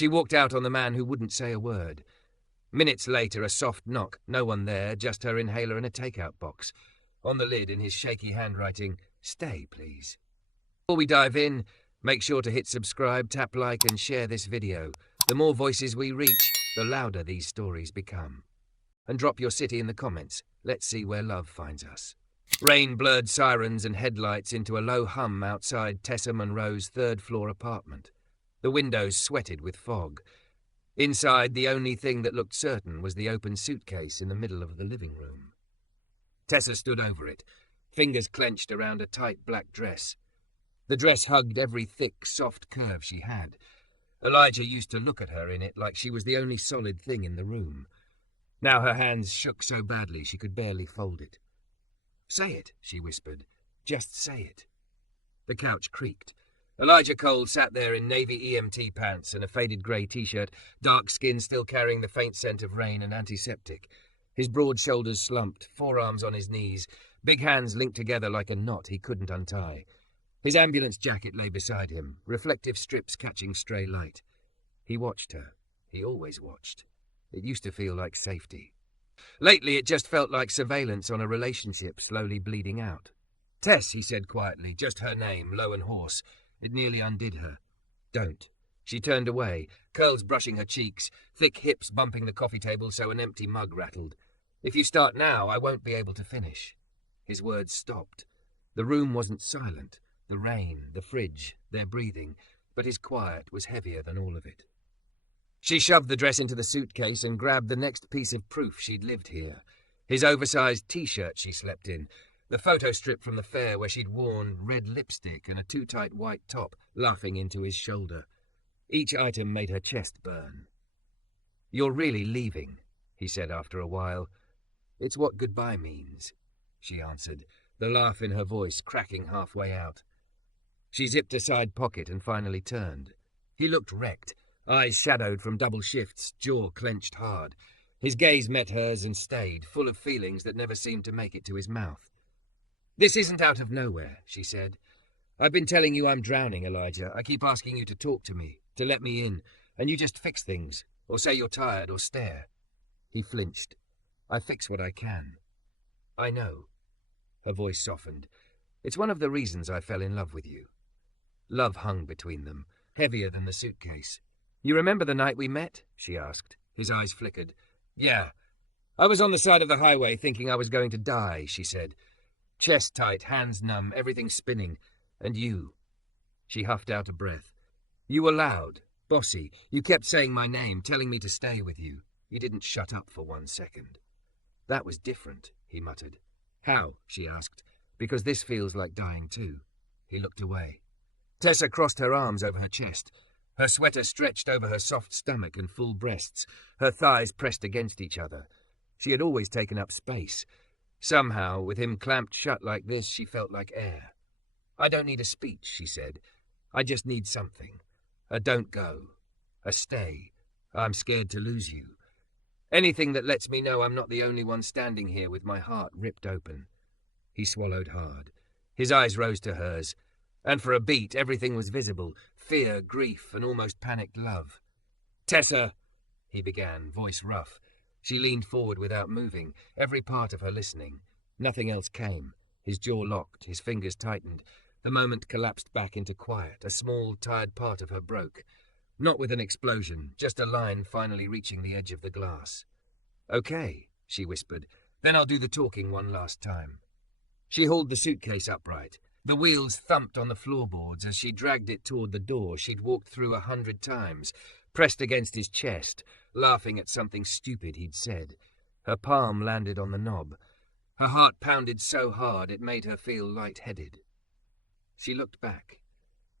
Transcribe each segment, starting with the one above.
She walked out on the man who wouldn't say a word. Minutes later, a soft knock. No one there, just her inhaler and a takeout box. On the lid, in his shaky handwriting, "Stay, please." Before we dive in, make sure to hit subscribe, tap like, and share this video. The more voices we reach, the louder these stories become. And drop your city in the comments. Let's see where love finds us. Rain blurred sirens and headlights into a low hum outside Tessa Monroe's third-floor apartment. The windows sweated with fog. Inside, the only thing that looked certain was the open suitcase in the middle of the living room. Tessa stood over it, fingers clenched around a tight black dress. The dress hugged every thick, soft curve she had. Elijah used to look at her in it like she was the only solid thing in the room. Now her hands shook so badly she could barely fold it. "Say it," she whispered. "Just say it." The couch creaked. Elijah Cole sat there in navy EMT pants and a faded grey t-shirt, dark skin still carrying the faint scent of rain and antiseptic. His broad shoulders slumped, forearms on his knees, big hands linked together like a knot he couldn't untie. His ambulance jacket lay beside him, reflective strips catching stray light. He watched her. He always watched. It used to feel like safety. Lately it just felt like surveillance on a relationship slowly bleeding out. "Tess," he said quietly, just her name, low and hoarse. It nearly undid her. "Don't." She turned away, curls brushing her cheeks, thick hips bumping the coffee table so an empty mug rattled. "If you start now, I won't be able to finish." His words stopped. The room wasn't silent. The rain, the fridge, their breathing, but his quiet was heavier than all of it. She shoved the dress into the suitcase and grabbed the next piece of proof she'd lived here. His oversized t-shirt she slept in, the photo strip from the fair where she'd worn red lipstick and a too-tight white top laughing into his shoulder. Each item made her chest burn. "You're really leaving," he said after a while. "It's what goodbye means," she answered, the laugh in her voice cracking halfway out. She zipped a side pocket and finally turned. He looked wrecked, eyes shadowed from double shifts, jaw clenched hard. His gaze met hers and stayed, full of feelings that never seemed to make it to his mouth. "This isn't out of nowhere," she said. "I've been telling you I'm drowning, Elijah. I keep asking you to talk to me, to let me in, and you just fix things, or say you're tired, or stare." He flinched. "I fix what I can." "I know." Her voice softened. "It's one of the reasons I fell in love with you." Love hung between them, heavier than the suitcase. "You remember the night we met?" she asked. His eyes flickered. "Yeah. I was on the side of the highway thinking I was going to die," she said. Chest tight, hands numb, everything spinning. "And you." She huffed out a breath. "You were loud, bossy. You kept saying my name, telling me to stay with you. You didn't shut up for 1 second." "That was different," he muttered. "How?" she asked. "Because this feels like dying too." He looked away. Tessa crossed her arms over her chest. Her sweater stretched over her soft stomach and full breasts, her thighs pressed against each other. She had always taken up space. Somehow, with him clamped shut like this, she felt like air. "I don't need a speech," she said. "I just need something. A don't go. A stay. I'm scared to lose you. Anything that lets me know I'm not the only one standing here with my heart ripped open." He swallowed hard. His eyes rose to hers, and for a beat everything was visible, fear, grief, and almost panicked love. "Tessa," he began, voice rough. She leaned forward without moving, every part of her listening. Nothing else came. His jaw locked, his fingers tightened. The moment collapsed back into quiet. A small, tired part of her broke. Not with an explosion, just a line finally reaching the edge of the glass. "Okay," she whispered. "Then I'll do the talking one last time." She hauled the suitcase upright. The wheels thumped on the floorboards as she dragged it toward the door she'd walked through 100 times, pressed against his chest, laughing at something stupid he'd said. Her palm landed on the knob. Her heart pounded so hard it made her feel light-headed. She looked back.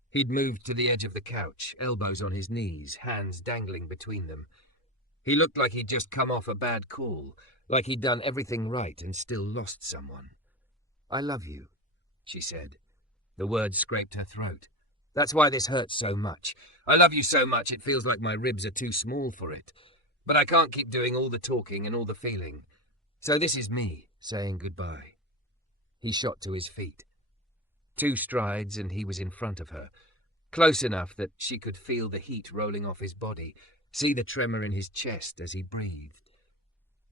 He'd moved to the edge of the couch, elbows on his knees, hands dangling between them. He looked like he'd just come off a bad call, like he'd done everything right and still lost someone. "I love you," she said. The words scraped her throat. "That's why this hurts so much. I love you so much it feels like my ribs are too small for it. But I can't keep doing all the talking and all the feeling. So this is me saying goodbye." He shot to his feet. 2 strides and he was in front of her. close enough that she could feel the heat rolling off his body, see the tremor in his chest as he breathed.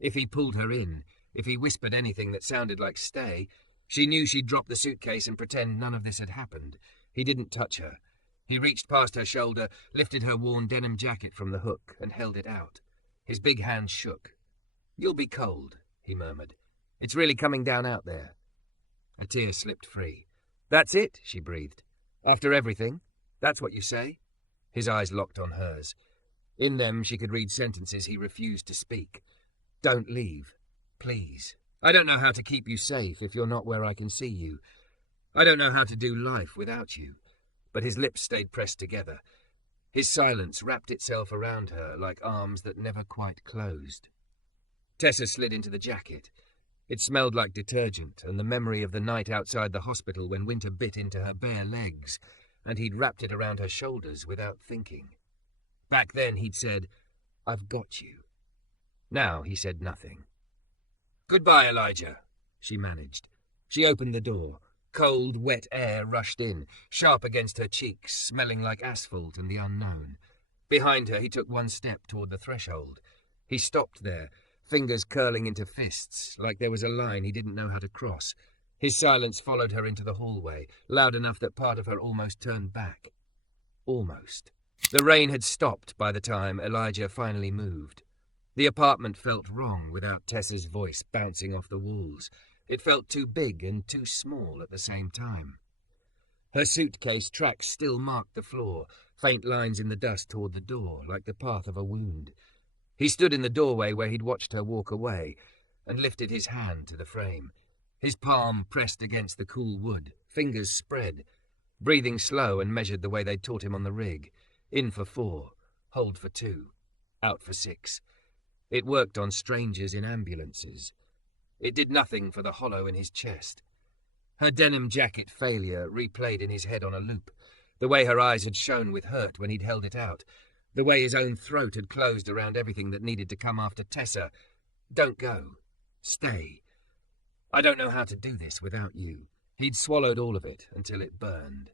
If he pulled her in, if he whispered anything that sounded like stay, she knew she'd drop the suitcase and pretend none of this had happened. He didn't touch her. He reached past her shoulder, lifted her worn denim jacket from the hook, and held it out. His big hand shook. "You'll be cold," he murmured. "It's really coming down out there." A tear slipped free. "That's it," she breathed. "After everything? That's what you say?" His eyes locked on hers. In them she could read sentences he refused to speak. "Don't leave. Please. I don't know how to keep you safe if you're not where I can see you. I don't know how to do life without you." But his lips stayed pressed together. His silence wrapped itself around her like arms that never quite closed. Tessa slid into the jacket. It smelled like detergent and the memory of the night outside the hospital when winter bit into her bare legs, and he'd wrapped it around her shoulders without thinking. Back then he'd said, "I've got you." Now he said nothing. "Goodbye, Elijah," she managed. She opened the door. Cold, wet air rushed in, sharp against her cheeks, smelling like asphalt and the unknown. Behind her, he took one step toward the threshold. He stopped there, fingers curling into fists, like there was a line he didn't know how to cross. His silence followed her into the hallway, loud enough that part of her almost turned back. Almost. The rain had stopped by the time Elijah finally moved. The apartment felt wrong without Tessa's voice bouncing off the walls. It felt too big and too small at the same time. Her suitcase tracks still marked the floor, faint lines in the dust toward the door, like the path of a wound. He stood in the doorway where he'd watched her walk away, and lifted his hand to the frame. His palm pressed against the cool wood, fingers spread. Breathing slow and measured the way they'd taught him on the rig. In for 4, hold for 2, out for 6. It worked on strangers in ambulances. It did nothing for the hollow in his chest. Her denim jacket failure replayed in his head on a loop, the way her eyes had shone with hurt when he'd held it out, the way his own throat had closed around everything that needed to come after Tessa. "Don't go. Stay. I don't know how to do this without you." He'd swallowed all of it until it burned.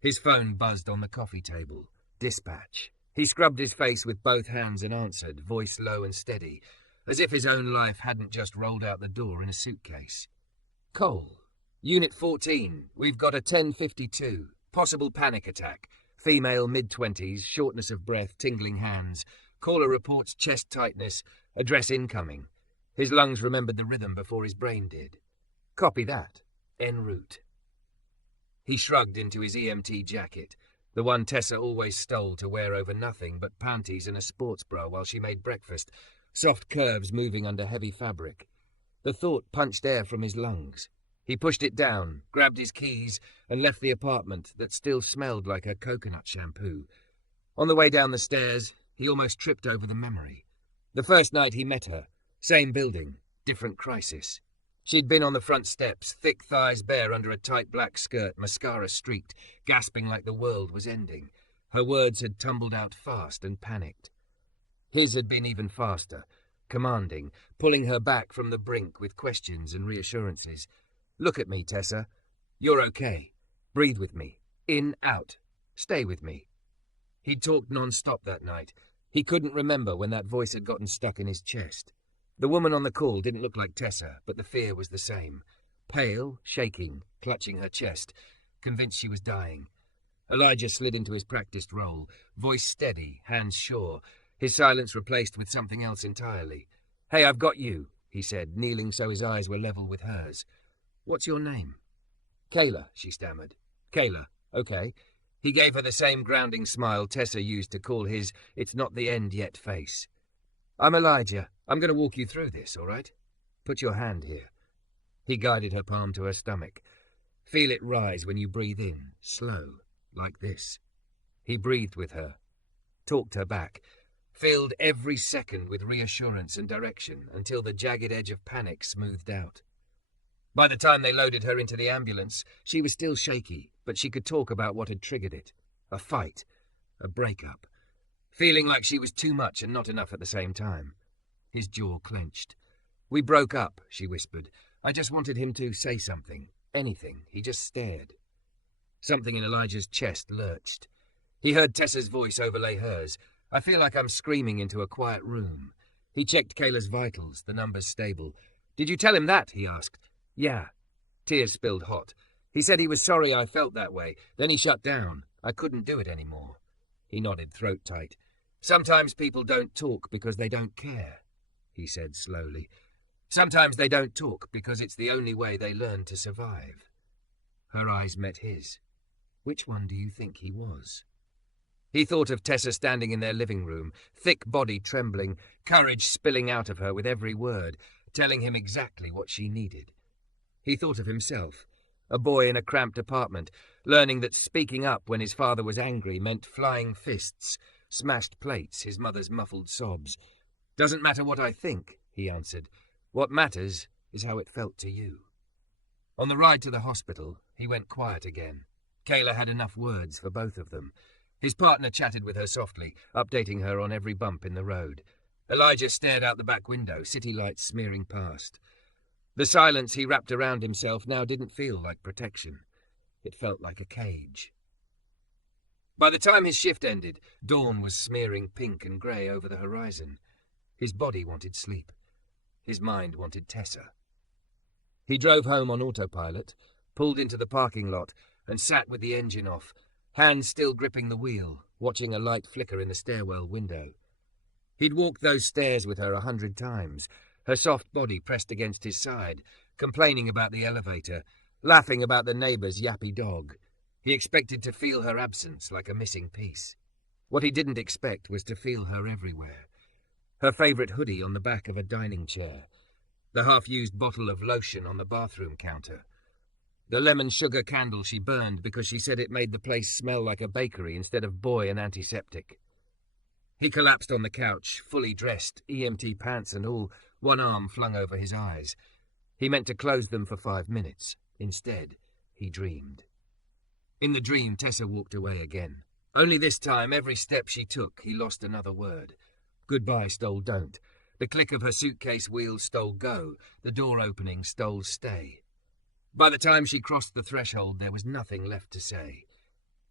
His phone buzzed on the coffee table. Dispatch. He scrubbed his face with both hands and answered, voice low and steady, as if his own life hadn't just rolled out the door in a suitcase. "Cole, Unit 14, we've got a 10:52, possible panic attack, female mid-20s, shortness of breath, tingling hands, caller reports chest tightness, address incoming." His lungs remembered the rhythm before his brain did. "Copy that. En route." He shrugged into his EMT jacket, the one Tessa always stole to wear over nothing but panties and a sports bra while she made breakfast, soft curves moving under heavy fabric. The thought punched air from his lungs. He pushed it down, grabbed his keys, and left the apartment that still smelled like her coconut shampoo. On the way down the stairs, he almost tripped over the memory. The first night he met her, same building, different crisis. She'd been on the front steps, thick thighs bare under a tight black skirt, mascara streaked, gasping like the world was ending. Her words had tumbled out fast and panicked. His had been even faster, commanding, pulling her back from the brink with questions and reassurances. "Look at me, Tessa. You're okay. Breathe with me. In, out. Stay with me." He'd talked non-stop that night. He couldn't remember when that voice had gotten stuck in his chest. The woman on the call didn't look like Tessa, but the fear was the same. Pale, shaking, clutching her chest, convinced she was dying. Elijah slid into his practiced role, voice steady, hands sure, his silence replaced with something else entirely. "Hey, I've got you," he said, kneeling so his eyes were level with hers. "What's your name?" "Kayla," she stammered. "Kayla, okay." He gave her the same grounding smile Tessa used to call his "it's not the end yet" face. "I'm Elijah. I'm going to walk you through this, all right? Put your hand here." He guided her palm to her stomach. "Feel it rise when you breathe in, slow, like this." He breathed with her, talked her back, filled every second with reassurance and direction until the jagged edge of panic smoothed out. By the time they loaded her into the ambulance, she was still shaky, but she could talk about what had triggered it. A fight, a breakup. Feeling like she was too much and not enough at the same time. His jaw clenched. "We broke up," she whispered. "I just wanted him to say something. Anything." He just stared. Something in Elijah's chest lurched. He heard Tessa's voice overlay hers. "I feel like I'm screaming into a quiet room." He checked Kayla's vitals, the numbers stable. "Did you tell him that?" he asked. "Yeah." Tears spilled hot. "He said he was sorry I felt that way. Then he shut down. I couldn't do it anymore." He nodded, throat tight. "Sometimes people don't talk because they don't care," he said slowly. "Sometimes they don't talk because it's the only way they learn to survive." Her eyes met his. Which one do you think he was? He thought of Tessa standing in their living room, thick body trembling, courage spilling out of her with every word, telling him exactly what she needed. He thought of himself, a boy in a cramped apartment, learning that speaking up when his father was angry meant flying fists, smashed plates, his mother's muffled sobs. "Doesn't matter what I think," he answered. "What matters is how it felt to you." On the ride to the hospital, he went quiet again. Kayla had enough words for both of them. His partner chatted with her softly, updating her on every bump in the road. Elijah stared out the back window, city lights smearing past. The silence he wrapped around himself now didn't feel like protection. It felt like a cage. By the time his shift ended, dawn was smearing pink and grey over the horizon. His body wanted sleep. His mind wanted Tessa. He drove home on autopilot, pulled into the parking lot, and sat with the engine off, hands still gripping the wheel, watching a light flicker in the stairwell window. He'd walked those stairs with her 100 times, her soft body pressed against his side, complaining about the elevator, laughing about the neighbour's yappy dog. He expected to feel her absence like a missing piece. What he didn't expect was to feel her everywhere. Her favourite hoodie on the back of a dining chair, the half-used bottle of lotion on the bathroom counter, the lemon sugar candle she burned because she said it made the place smell like a bakery instead of boy and antiseptic. He collapsed on the couch, fully dressed, EMT pants and all, one arm flung over his eyes. He meant to close them for 5 minutes. Instead, he dreamed. In the dream, Tessa walked away again. Only this time, every step she took, he lost another word. Goodbye stole don't. The click of her suitcase wheels stole go. The door opening stole stay. By the time she crossed the threshold, there was nothing left to say.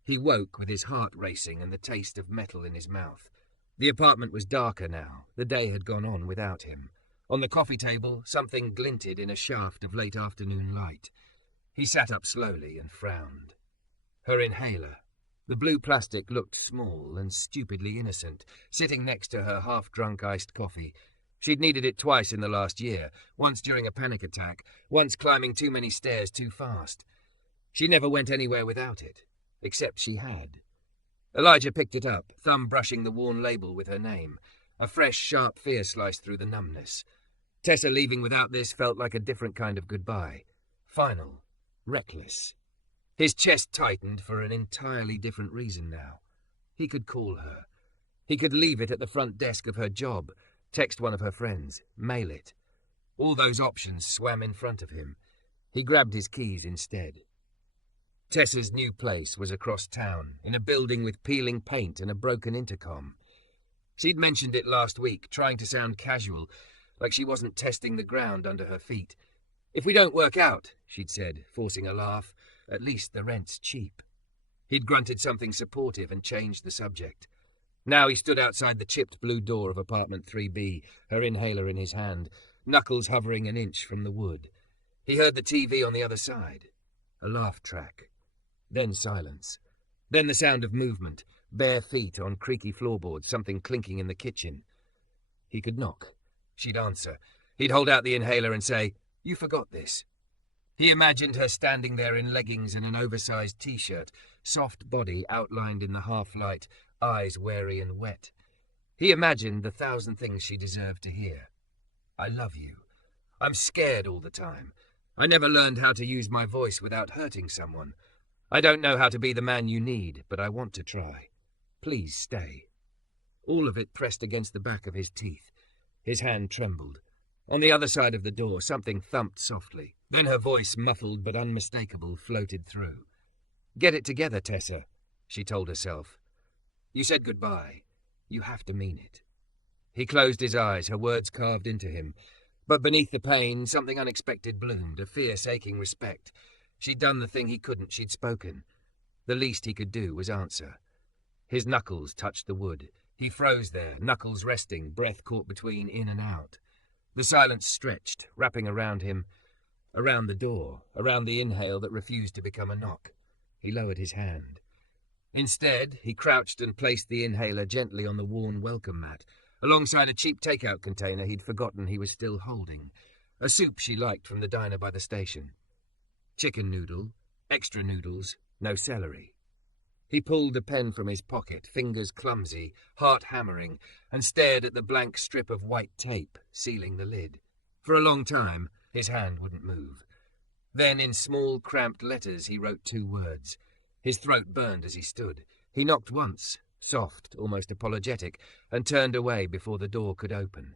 He woke with his heart racing and the taste of metal in his mouth. The apartment was darker now. The day had gone on without him. On the coffee table, something glinted in a shaft of late afternoon light. He sat up slowly and frowned. Her inhaler. The blue plastic looked small and stupidly innocent, sitting next to her half-drunk iced coffee. She'd needed it twice in the last year, once during a panic attack, once climbing too many stairs too fast. She never went anywhere without it, except she had. Elijah picked it up, thumb brushing the worn label with her name. A fresh, sharp fear sliced through the numbness. Tessa leaving without this felt like a different kind of goodbye. Final. Reckless. His chest tightened for an entirely different reason now. He could call her. He could leave it at the front desk of her job, text one of her friends, mail it. All those options swam in front of him. He grabbed his keys instead. Tessa's new place was across town, in a building with peeling paint and a broken intercom. She'd mentioned it last week, trying to sound casual, like she wasn't testing the ground under her feet. "If we don't work out," she'd said, forcing a laugh, "at least the rent's cheap." He'd grunted something supportive and changed the subject. Now he stood outside the chipped blue door of apartment 3B, her inhaler in his hand, knuckles hovering an inch from the wood. He heard the TV on the other side. A laugh track. Then silence. Then the sound of movement, bare feet on creaky floorboards, something clinking in the kitchen. He could knock. She'd answer. He'd hold out the inhaler and say, "You forgot this." He imagined her standing there in leggings and an oversized T-shirt, soft body outlined in the half-light, eyes wary and wet. He imagined the 1,000 things she deserved to hear. "I love you. I'm scared all the time. I never learned how to use my voice without hurting someone. I don't know how to be the man you need, but I want to try. Please stay." All of it pressed against the back of his teeth. His hand trembled. On the other side of the door, something thumped softly. Then her voice, muffled but unmistakable, floated through. "Get it together, Tessa," she told herself. "You said goodbye. You have to mean it." He closed his eyes, her words carved into him. But beneath the pain, something unexpected bloomed, a fierce, aching respect. She'd done the thing he couldn't, she'd spoken. The least he could do was answer. His knuckles touched the wood. He froze there, knuckles resting, breath caught between in and out. The silence stretched, wrapping around him, around the door, around the inhale that refused to become a knock. He lowered his hand. Instead, he crouched and placed the inhaler gently on the worn welcome mat, alongside a cheap takeout container he'd forgotten he was still holding. A soup she liked from the diner by the station. Chicken noodle, extra noodles, no celery. He pulled a pen from his pocket, fingers clumsy, heart hammering, and stared at the blank strip of white tape sealing the lid. For a long time, his hand wouldn't move. Then, in small, cramped letters, he wrote 2 words. His throat burned as he stood. He knocked once, soft, almost apologetic, and turned away before the door could open.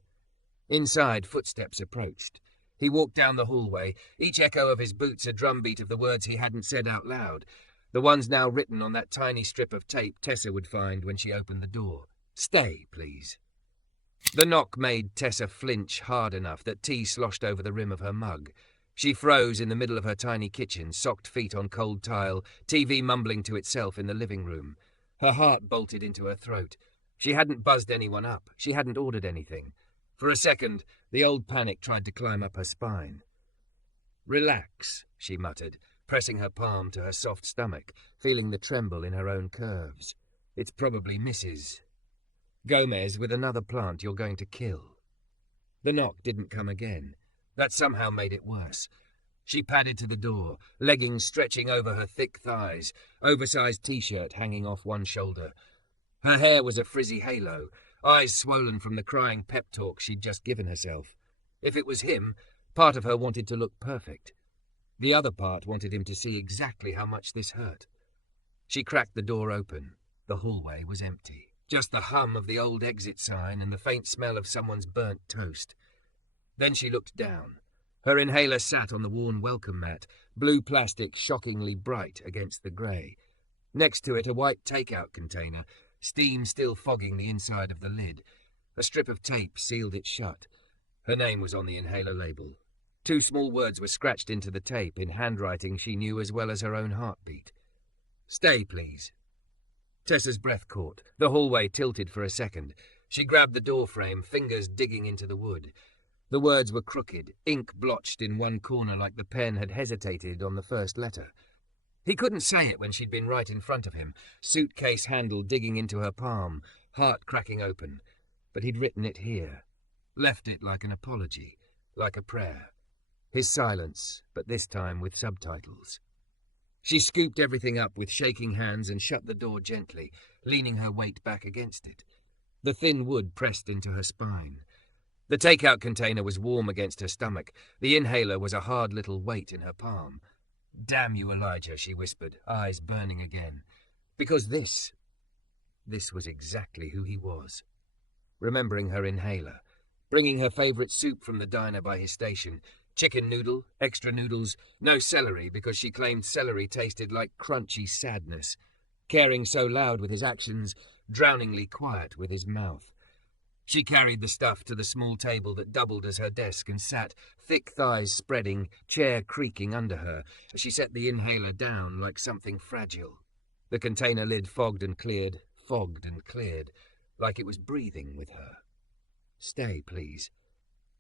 Inside, footsteps approached. He walked down the hallway, each echo of his boots a drumbeat of the words he hadn't said out loud, the ones now written on that tiny strip of tape Tessa would find when she opened the door. "Stay, please." The knock made Tessa flinch hard enough that tea sloshed over the rim of her mug. She froze in the middle of her tiny kitchen, socked feet on cold tile, TV mumbling to itself in the living room. Her heart bolted into her throat. She hadn't buzzed anyone up. She hadn't ordered anything. For a second, the old panic tried to climb up her spine. "Relax," she muttered, pressing her palm to her soft stomach, feeling the tremble in her own curves. "It's probably Mrs. Gomez with another plant you're going to kill." The knock didn't come again. That somehow made it worse. She padded to the door, leggings stretching over her thick thighs, oversized t-shirt hanging off one shoulder. Her hair was a frizzy halo, eyes swollen from the crying pep talk she'd just given herself. If it was him, part of her wanted to look perfect. The other part wanted him to see exactly how much this hurt. She cracked the door open. The hallway was empty. Just the hum of the old exit sign and the faint smell of someone's burnt toast. Then she looked down. Her inhaler sat on the worn welcome mat, blue plastic shockingly bright against the grey. Next to it a white takeout container, steam still fogging the inside of the lid. A strip of tape sealed it shut. Her name was on the inhaler label. 2 small words were scratched into the tape in handwriting she knew as well as her own heartbeat. "Stay, please." Tessa's breath caught. The hallway tilted for a second. She grabbed the door frame, fingers digging into the wood. The words were crooked, ink blotched in one corner like the pen had hesitated on the first letter. He couldn't say it when she'd been right in front of him, suitcase handle digging into her palm, heart cracking open. But he'd written it here, left it like an apology, like a prayer. His silence, but this time with subtitles. She scooped everything up with shaking hands and shut the door gently, leaning her weight back against it. The thin wood pressed into her spine. The takeout container was warm against her stomach. The inhaler was a hard little weight in her palm. "Damn you, Elijah," she whispered, eyes burning again. Because this was exactly who he was. Remembering her inhaler, bringing her favourite soup from the diner by his station, chicken noodle, extra noodles, no celery because she claimed celery tasted like crunchy sadness, caring so loud with his actions, drowningly quiet with his mouth. She carried the stuff to the small table that doubled as her desk and sat, thick thighs spreading, chair creaking under her, as she set the inhaler down like something fragile. The container lid fogged and cleared, like it was breathing with her. "Stay, please."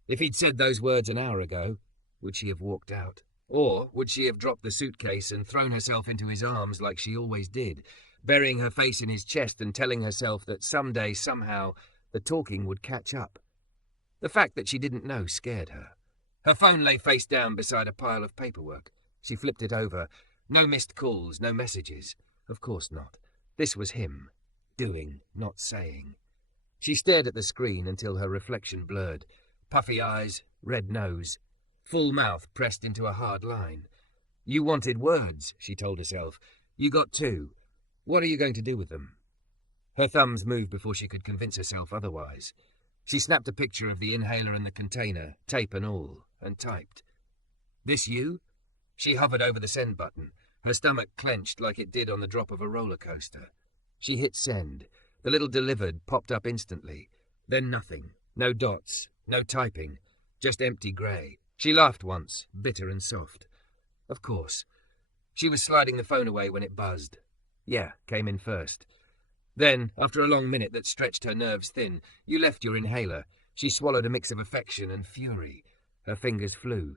If he'd said those words an hour ago, would she have walked out? Or would she have dropped the suitcase and thrown herself into his arms like she always did, burying her face in his chest and telling herself that someday, somehow, the talking would catch up? The fact that she didn't know scared her. Her phone lay face down beside a pile of paperwork. She flipped it over. No missed calls, no messages. Of course not. This was him. Doing, not saying. She stared at the screen until her reflection blurred. Puffy eyes, red nose, full mouth pressed into a hard line. "You wanted words," she told herself. "You got 2. What are you going to do with them?" Her thumbs moved before she could convince herself otherwise. She snapped a picture of the inhaler and the container, tape and all, and typed. "This you?" She hovered over the send button, her stomach clenched like it did on the drop of a roller coaster. She hit send. The little delivered popped up instantly. Then nothing. No dots. No typing, just empty grey. She laughed once, bitter and soft. Of course. She was sliding the phone away when it buzzed. "Yeah," came in first. Then, after a long minute that stretched her nerves thin, you left your inhaler. She swallowed a mix of affection and fury. Her fingers flew.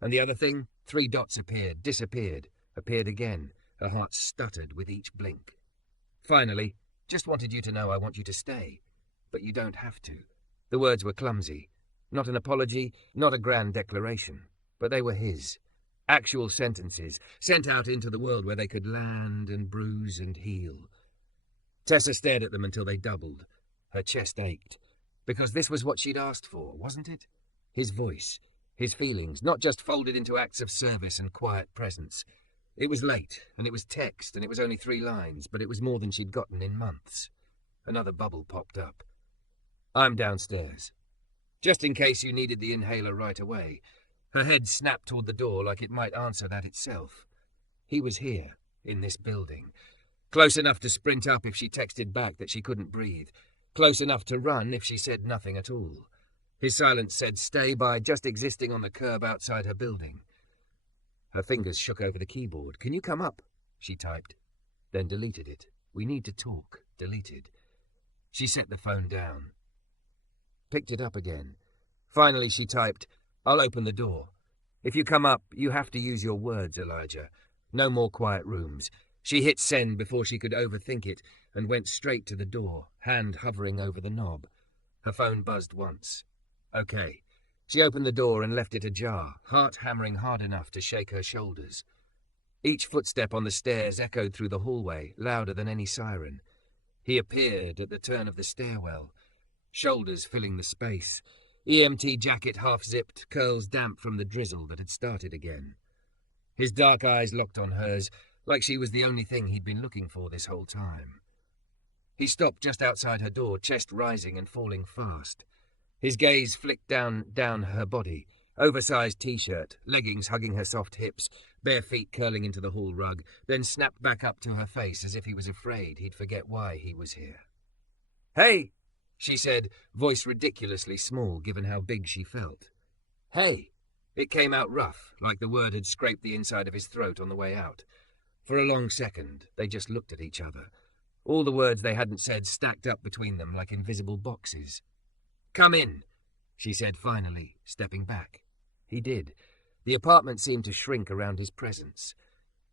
And the other thing? 3 dots appeared, disappeared, appeared again. Her heart stuttered with each blink. Finally, just wanted you to know I want you to stay. But you don't have to. The words were clumsy. Not an apology, not a grand declaration. But they were his. Actual sentences, sent out into the world where they could land and bruise and heal. Tessa stared at them until they doubled. Her chest ached. Because this was what she'd asked for, wasn't it? His voice, his feelings, not just folded into acts of service and quiet presence. It was late, and it was text, and it was only 3 lines, but it was more than she'd gotten in months. Another bubble popped up. I'm downstairs. Just in case you needed the inhaler right away. Her head snapped toward the door like it might answer that itself. He was here, in this building. Close enough to sprint up if she texted back that she couldn't breathe. Close enough to run if she said nothing at all. His silence said stay by just existing on the curb outside her building. Her fingers shook over the keyboard. Can you come up? She typed. Then deleted it. We need to talk. Deleted. She set the phone down. Picked it up again. Finally she typed, I'll open the door. If you come up, you have to use your words, Elijah. No more quiet rooms. She hit send before she could overthink it and went straight to the door, hand hovering over the knob. Her phone buzzed once. Okay. She opened the door and left it ajar, heart hammering hard enough to shake her shoulders. Each footstep on the stairs echoed through the hallway, louder than any siren. He appeared at the turn of the stairwell, shoulders filling the space, EMT jacket half-zipped, curls damp from the drizzle that had started again. His dark eyes locked on hers, like she was the only thing he'd been looking for this whole time. He stopped just outside her door, chest rising and falling fast. His gaze flicked down her body, oversized t-shirt, leggings hugging her soft hips, bare feet curling into the hall rug, then snapped back up to her face as if he was afraid he'd forget why he was here. Hey, she said, voice ridiculously small given how big she felt. Hey. It came out rough, like the word had scraped the inside of his throat on the way out. For a long second, they just looked at each other. All the words they hadn't said stacked up between them like invisible boxes. Come in, she said finally, stepping back. He did. The apartment seemed to shrink around his presence.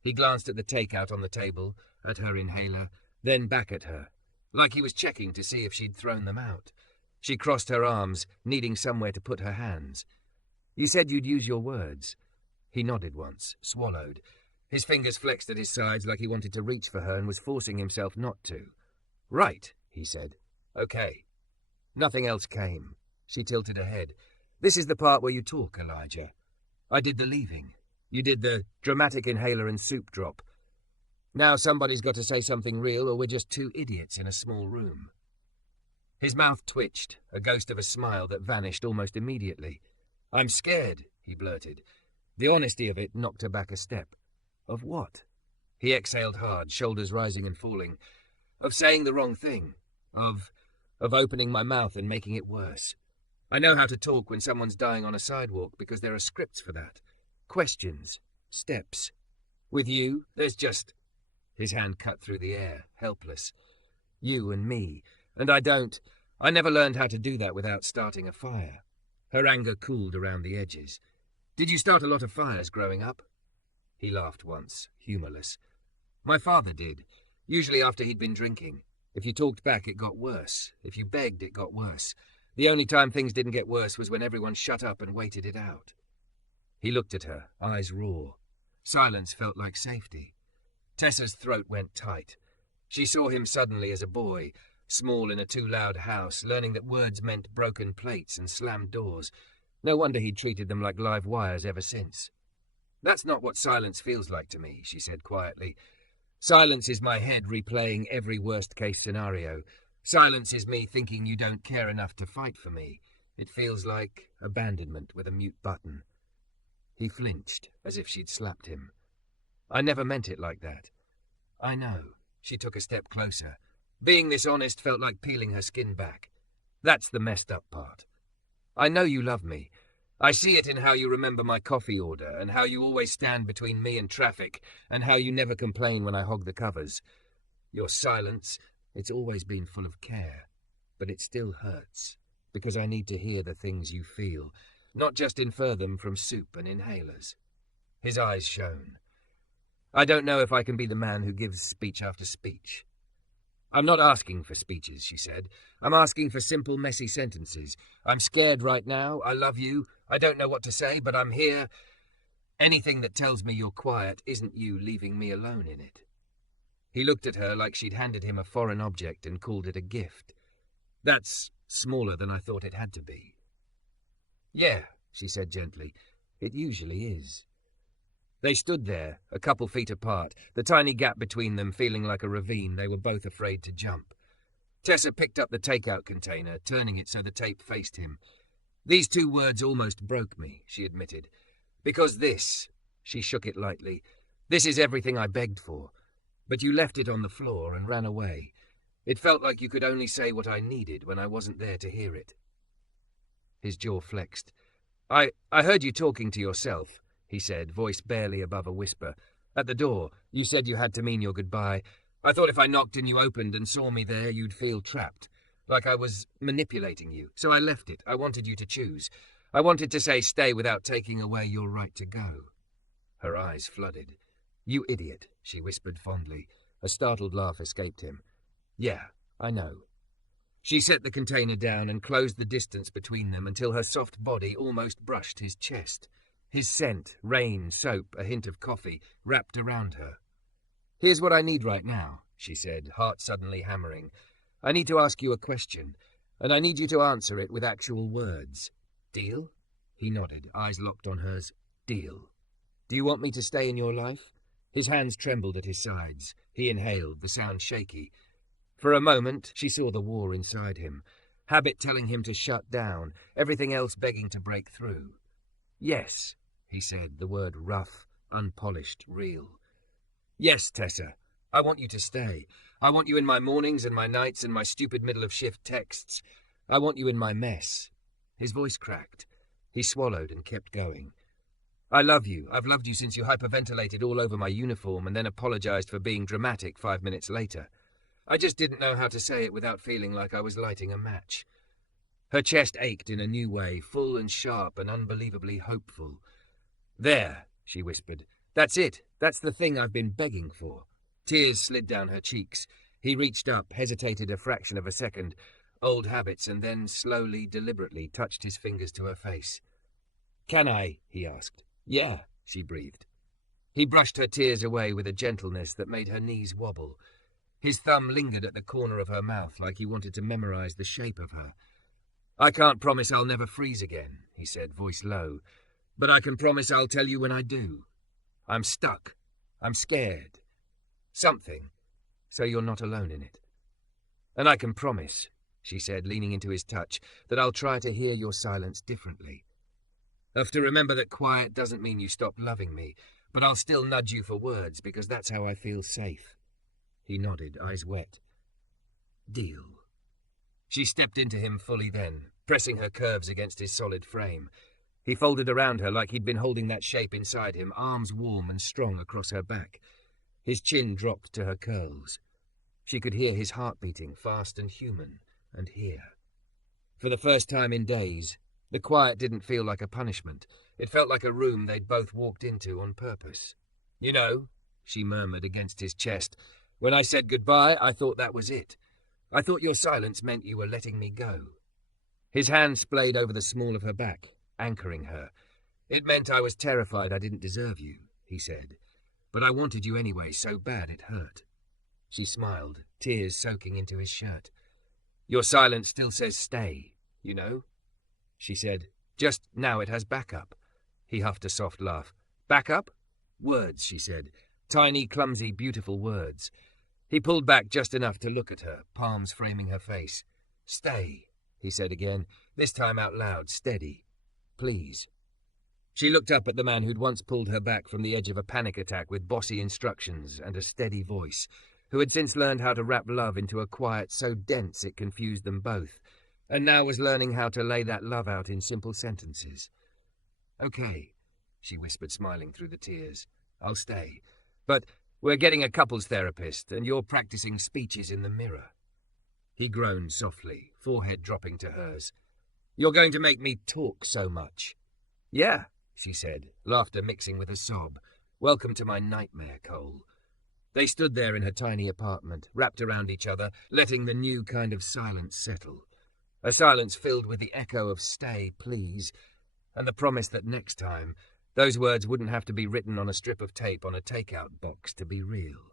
He glanced at the takeout on the table, at her inhaler, then back at her, like he was checking to see if she'd thrown them out. She crossed her arms, needing somewhere to put her hands. You said you'd use your words. He nodded once, swallowed. His fingers flexed at his sides like he wanted to reach for her and was forcing himself not to. Right, he said. Okay. Nothing else came. She tilted her head. This is the part where you talk, Elijah. I did the leaving. You did the dramatic inhaler and soup drop. Now somebody's got to say something real or we're just 2 idiots in a small room. His mouth twitched, a ghost of a smile that vanished almost immediately. I'm scared, he blurted. The honesty of it knocked her back a step. Of what? He exhaled hard, shoulders rising and falling. Of saying the wrong thing. Of opening my mouth and making it worse. I know how to talk when someone's dying on a sidewalk because there are scripts for that. Questions. Steps. With you, there's just... His hand cut through the air, helpless. You and me. And I never learned how to do that without starting a fire. Her anger cooled around the edges. Did you start a lot of fires growing up? He laughed once, humorless. My father did, usually after he'd been drinking. If you talked back, it got worse. If you begged, it got worse. The only time things didn't get worse was when everyone shut up and waited it out. He looked at her, eyes raw. Silence felt like safety. Tessa's throat went tight. She saw him suddenly as a boy, small in a too-loud house, learning that words meant broken plates and slammed doors. No wonder he'd treated them like live wires ever since. That's not what silence feels like to me, she said quietly. Silence is my head replaying every worst-case scenario. Silence is me thinking you don't care enough to fight for me. It feels like abandonment with a mute button. He flinched, as if she'd slapped him. I never meant it like that. I know. She took a step closer. Being this honest felt like peeling her skin back. That's the messed up part. I know you love me. I see it in how you remember my coffee order, and how you always stand between me and traffic, and how you never complain when I hog the covers. Your silence, It's always been full of care, but it still hurts, because I need to hear the things you feel, not just infer them from soup and inhalers." His eyes shone. "I don't know if I can be the man who gives speech after speech." "I'm not asking for speeches," she said. "I'm asking for simple, messy sentences. I'm scared right now. I love you. I don't know what to say, but I'm here. Anything that tells me you're quiet isn't you leaving me alone in it." He looked at her like she'd handed him a foreign object and called it a gift. "That's smaller than I thought it had to be." "Yeah," she said gently. "It usually is." They stood there, a couple feet apart, the tiny gap between them feeling like a ravine they were both afraid to jump. Tessa picked up the takeout container, turning it so the tape faced him. "These 2 words almost broke me," she admitted. "Because this," she shook it lightly, "this is everything I begged for. But you left it on the floor and ran away. It felt like you could only say what I needed when I wasn't there to hear it." His jaw flexed. I heard you talking to yourself," he said, voice barely above a whisper. "At the door, you said you had to mean your goodbye. I thought if I knocked and you opened and saw me there, you'd feel trapped, like I was manipulating you. So I left it. I wanted you to choose. I wanted to say stay without taking away your right to go." Her eyes flooded. "You idiot," she whispered fondly. A startled laugh escaped him. "Yeah, I know." She set the container down and closed the distance between them until her soft body almost brushed his chest. His scent, rain, soap, a hint of coffee, wrapped around her. "Here's what I need right now," she said, heart suddenly hammering. "I need to ask you a question, and I need you to answer it with actual words. Deal?" He nodded, eyes locked on hers. "Deal. Do you want me to stay in your life?" His hands trembled at his sides. He inhaled, the sound shaky. For a moment, she saw the war inside him. Habit telling him to shut down, everything else begging to break through. "Yes," he said, the word rough, unpolished, real. "Yes, Tessa. I want you to stay. I want you in my mornings and my nights and my stupid middle-of-shift texts. I want you in my mess." His voice cracked. He swallowed and kept going. "I love you. I've loved you since you hyperventilated all over my uniform and then apologized for being dramatic 5 minutes later. I just didn't know how to say it without feeling like I was lighting a match." Her chest ached in a new way, full and sharp and unbelievably hopeful. "There," she whispered. "That's it. That's the thing I've been begging for." Tears slid down her cheeks. He reached up, hesitated a fraction of a second, old habits, and then slowly, deliberately touched his fingers to her face. "Can I?" he asked. "Yeah," she breathed. He brushed her tears away with a gentleness that made her knees wobble. His thumb lingered at the corner of her mouth like he wanted to memorize the shape of her. "I can't promise I'll never freeze again," he said, voice low. "But I can promise I'll tell you when I do. I'm stuck. I'm scared. Something. So you're not alone in it. And I can promise," she said, leaning into his touch, "that I'll try to hear your silence differently. Have to remember that quiet doesn't mean you stop loving me, but I'll still nudge you for words because that's how I feel safe." He nodded, eyes wet. "Deal." She stepped into him fully then, pressing her curves against his solid frame. He folded around her like he'd been holding that shape inside him, arms warm and strong across her back. His chin dropped to her curls. She could hear his heart beating, fast and human, and hear. For the first time in days, the quiet didn't feel like a punishment. It felt like a room they'd both walked into on purpose. "You know," she murmured against his chest, "when I said goodbye, I thought that was it. I thought your silence meant you were letting me go." His hand splayed over the small of her back, anchoring her. "It meant I was terrified I didn't deserve you," he said. "But I wanted you anyway, so bad it hurt." She smiled, tears soaking into his shirt. "Your silence still says stay, you know?" She said, "Just now it has backup." He huffed a soft laugh. "Backup?" "Words," she said. "Tiny, clumsy, beautiful words." He pulled back just enough to look at her, palms framing her face. "Stay," he said again, this time out loud, steady. "Please." She looked up at the man who'd once pulled her back from the edge of a panic attack with bossy instructions and a steady voice, who had since learned how to wrap love into a quiet so dense it confused them both, and now was learning how to lay that love out in simple sentences. "Okay," she whispered, smiling through the tears. "I'll stay. But we're getting a couples therapist, and you're practicing speeches in the mirror." He groaned softly, forehead dropping to hers. "You're going to make me talk so much." "Yeah," she said, laughter mixing with a sob. "Welcome to my nightmare, Cole." They stood there in her tiny apartment, wrapped around each other, letting the new kind of silence settle. A silence filled with the echo of "stay, please," and the promise that next time, those words wouldn't have to be written on a strip of tape on a takeout box to be real.